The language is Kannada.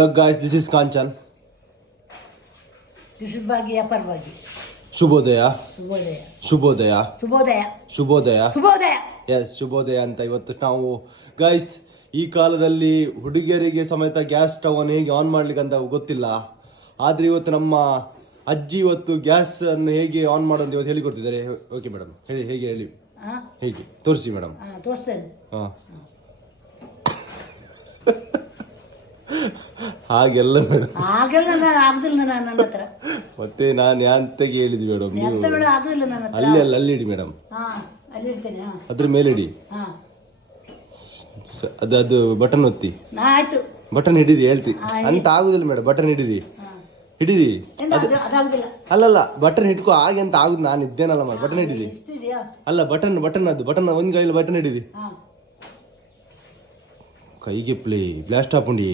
Hello guys, this is Kanchan. This is Bhagya Parvati. ಶುಭೋದಯ Subodaya. ಶುಭೋದಯ Subodaya. ಶುಭೋದಯ Subodaya. ಎಸ್ ಶುಭೋದಯ ಅಂತ ಇವತ್ತು ನಾವು ಗೈಸ್ ಈ ಕಾಲದಲ್ಲಿ ಹುಡುಗಿಯರಿಗೆ ಸಮೇತ ಗ್ಯಾಸ್ ಸ್ಟವ್ ಅನ್ನು ಹೇಗೆ ಆನ್ ಮಾಡ್ಲಿಕ್ಕೆ ಅಂತ ಗೊತ್ತಿಲ್ಲ. ಆದ್ರೆ ಇವತ್ತು ನಮ್ಮ ಅಜ್ಜಿ ಇವತ್ತು ಗ್ಯಾಸ್ ಅನ್ನು ಹೇಗೆ ಆನ್ ಮಾಡೋದು ಇವತ್ತು ಹೇಳಿಕೊಡ್ತಿದ್ದಾರೆ. ಓಕೆ ಮೇಡಮ್, ಹೇಳಿ ಹೇಗೆ ಹೇಳಿ ಹೇಗೆ ತೋರಿಸಿ ಮೇಡಮ್. ತೋರಿಸ್ತೇನೆ. ಹಾಗೆಲ್ಲ ಮೇಡಮ್, ಹಾಗೆಲ್ಲ ನಾನು ಆಗುದಿಲ್ಲ ನನ್ನ ಹತ್ರ. ಮತ್ತೆ ನಾನು ಯಾಂತಗೆ ಹೇಳಿದ್ವಿ ಮೇಡಮ್, ನೀವು ಆಗುದಿಲ್ಲ ನನ್ನ ಹತ್ರ. ಅಲ್ಲಿ ಇಡಿ ಮೇಡಮ್, ಅಲ್ಲಿ ಇಡ್ತೇನೆ. ಅದ್ರ ಮೇಲೆ ಇಡಿ. ಅದು ಬಟನ್ ಒತ್ತಿ. ಆಯ್ತು, ಬಟನ್ ಹಿಡೀರಿ ಹೇಳ್ತಿ ಅಂತ ಆಗುದಿಲ್ಲ ಮೇಡಮ್. ಬಟನ್ ಹಿಡೀರಿ ಹಿಡೀರಿ. ಅದಾಗುದಿಲ್ಲ. ಅಲ್ಲಲ್ಲ, ಬಟನ್ ಹಿಡ್ಕೊ ಹಾಗೆ ಅಂತ ಆಗುದು. ನಾನು ಇದ್ದೇನಲ್ಲ ಮತ್ತೆ. ಬಟನ್ ಹಿಡೀರಿ. ಅಲ್ಲ ಬಟನ್ ಅದು ಬಟನ್ ಒಂದು ಕೈಯಲ್ಲಿ ಬಟನ್ ಹಿಡೀರಿ. ಕೈಗೆ ಪ್ಲೇ ಬ್ಲಾಸ್ಟ್ ಹಾಕೊಂಡಿ.